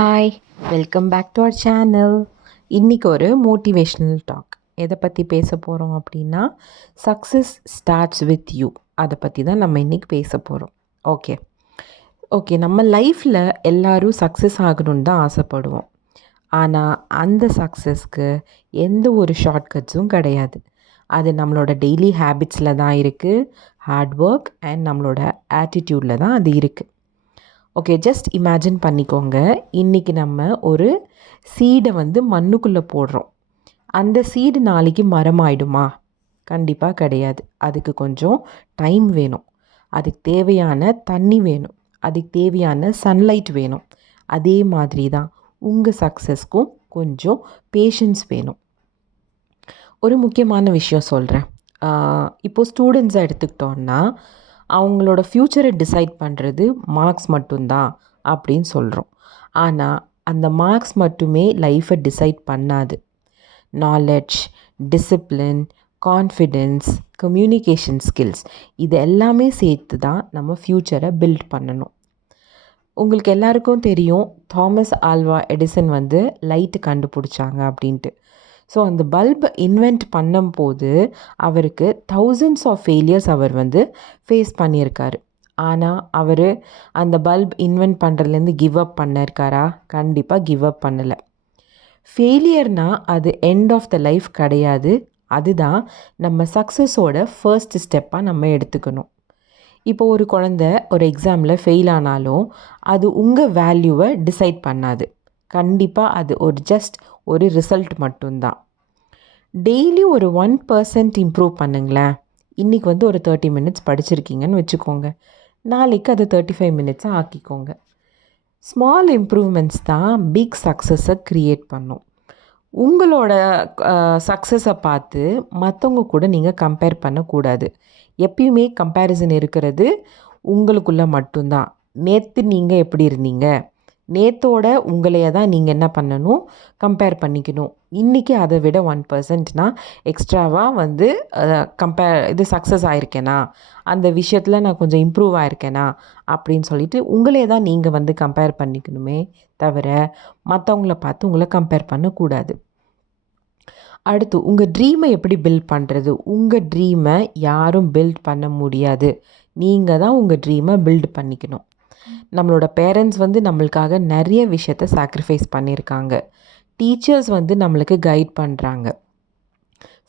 Hi, welcome back to our channel. இன்றைக்கி ஒரு motivational talk. எதை பற்றி பேச போகிறோம் அப்படின்னா, சக்ஸஸ் ஸ்டார்ட்ஸ் வித் யூ. அதை பற்றி தான் நம்ம இன்றைக்கி பேச போகிறோம். ஓகே நம்ம லைஃப்பில் எல்லோரும் சக்ஸஸ் ஆகணுன்னு தான் ஆசைப்படுவோம். ஆனால் அந்த சக்ஸஸ்க்கு எந்த ஒரு ஷார்ட்கட்ஸும் கிடையாது. அது நம்மளோட டெய்லி ஹேபிட்ஸில் தான் இருக்குது. ஹார்ட் ஒர்க் அண்ட் நம்மளோட ஆட்டிடியூடில் தான் அது இருக்குது. ஓகே, ஜஸ்ட் இமேஜின் பண்ணிக்கோங்க. இன்றைக்கி நம்ம ஒரு சீடை மண்ணுக்குள்ளே போடுறோம். அந்த சீடு நாளைக்கு மரமாயிடுமா? கண்டிப்பாக கிடையாது. அதுக்கு கொஞ்சம் டைம் வேணும். அதுக்கு தேவையான தண்ணி வேணும். அதுக்கு தேவையான சன்லைட் வேணும். அதே மாதிரி தான் உங்கள் சக்ஸஸ்க்கும் கொஞ்சம் பேஷன்ஸ் வேணும். ஒரு முக்கியமான விஷயம் சொல்கிறேன். இப்போது ஸ்டூடெண்ட்ஸை எடுத்துக்கிட்டோன்னா, அவங்களோட ஃப்யூச்சரை டிசைட் பண்ணுறது மார்க்ஸ் மட்டும்தான் அப்படின்னு சொல்கிறோம். ஆனால் அந்த மார்க்ஸ் மட்டுமே லைஃப்பை டிசைட் பண்ணாது. Knowledge, discipline, confidence, communication skills இது எல்லாமே சேர்த்து தான் நம்ம ஃப்யூச்சரை பில்ட் பண்ணணும். உங்களுக்கு எல்லாருக்கும் தெரியும், தாமஸ் ஆல்வா எடிசன் லைட்டு கண்டுபிடிச்சாங்க அப்படின்ட்டு. ஸோ அந்த பல்பை இன்வென்ட் பண்ணும்போது அவருக்கு தௌசண்ட்ஸ் ஆஃப் ஃபெயிலியர்ஸ் அவர் ஃபேஸ் பண்ணியிருக்காரு. ஆனால் அவர் அந்த பல்ப் இன்வென்ட் பண்ணுறதுலேருந்து கிவ் அப் பண்ணியிருக்காரா? கண்டிப்பாக கிவ் அப் பண்ணலை. ஃபெயிலியர்னால் அது எண்ட் ஆஃப் த லைஃப் கிடையாது. அதுதான் நம்ம சக்ஸஸோட ஃபர்ஸ்ட் ஸ்டெப்பாக நம்ம எடுத்துக்கணும். இப்போ ஒரு குழந்த ஒரு எக்ஸாமில் ஃபெயில் ஆனாலும் அது உங்கள் வேல்யூவை டிசைட் பண்ணாது. கண்டிப்பாக அது ஒரு ரிசல்ட் மட்டும்தான். டெய்லி ஒரு 1% இம்ப்ரூவ் பண்ணுங்களேன். இன்றைக்கி ஒரு 30 மினிட்ஸ் படிச்சிருக்கீங்கன்னு வச்சுக்கோங்க. நாளைக்கு அது 35 மினிட்ஸாக ஆக்கிக்கோங்க. ஸ்மால் இம்ப்ரூவ்மெண்ட்ஸ் தான் பிக் சக்ஸஸை க்ரியேட் பண்ணும். உங்களோட சக்ஸஸை பார்த்து மற்றவங்க கூட நீங்கள் கம்பேர் பண்ணக்கூடாது. எப்பயுமே கம்பேரிசன் இருக்கிறது உங்களுக்குள்ளே மட்டும்தான். நேற்று நீங்கள் எப்படி இருந்தீங்க, நேற்றோட உங்களையே தான் நீங்கள் என்ன பண்ணணும், கம்பேர் பண்ணிக்கணும். இன்றைக்கி அதை விட 1%னா எக்ஸ்ட்ராவாக இது சக்ஸஸ் ஆகிருக்கேனா, அந்த விஷயத்தில் நான் கொஞ்சம் இம்ப்ரூவ் ஆகிருக்கேனா அப்படின்னு சொல்லிட்டு உங்களே தான் நீங்கள் கம்பேர் பண்ணிக்கணுமே தவிர மற்றவங்கள பார்த்து உங்களை கம்பேர் பண்ணக்கூடாது. அடுத்து உங்கள் ட்ரீமை எப்படி பில்ட் பண்ணுறது? உங்கள் ட்ரீமை யாரும் பில்ட் பண்ண முடியாது. நீங்கள் தான் உங்கள் ட்ரீமை பில்ட் பண்ணிக்கணும். நம்மளோட பேரண்ட்ஸ் நம்மளுக்காக நிறைய விஷயத்த சாக்ரிஃபைஸ் பண்ணியிருக்காங்க. டீச்சர்ஸ் நம்மளுக்கு கைட் பண்ணுறாங்க.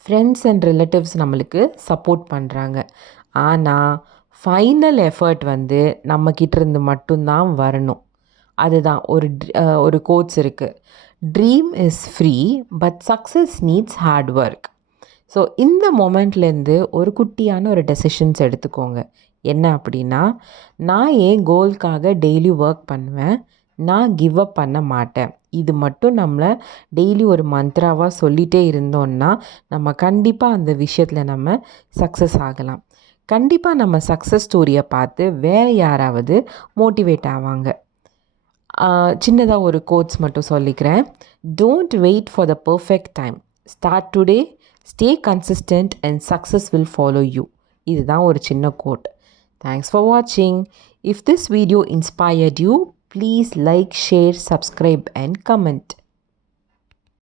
ஃப்ரெண்ட்ஸ் அண்ட் ரிலேட்டிவ்ஸ் நம்மளுக்கு சப்போர்ட் பண்ணுறாங்க. ஆனால் ஃபைனல் எஃபர்ட் நம்மக்கிட்ட இருந்து மட்டும்தான் வரணும். அதுதான் ஒரு கோட்ஸ் இருக்குது. Dream is free but success needs hard work. So இந்த மொமெண்ட்லேருந்து ஒரு குட்டியான ஒரு டெசிஷன்ஸ் எடுத்துக்கோங்க. என்ன அப்படின்னா, நான் என் கோல்க்காக டெய்லி ஒர்க் பண்ணுவேன், நான் கிவ் அப் பண்ண மாட்டேன். இது மட்டும் நம்மளை டெய்லி ஒரு மந்த்ராவாக சொல்லிகிட்டே இருந்தோன்னா நம்ம கண்டிப்பாக அந்த விஷயத்தில் நம்ம சக்ஸஸ் ஆகலாம். கண்டிப்பாக நம்ம சக்ஸஸ் ஸ்டோரியை பார்த்து வேறு யாராவது மோட்டிவேட் ஆவாங்க. சின்னதாக ஒரு கோட்ஸ் மட்டும் சொல்லிக்கிறேன். Don't wait for the perfect time, start today, stay consistent and success will follow you. இதுதான் ஒரு சின்ன quote. Thanks for watching. If this video inspired you, please like, share, subscribe and comment.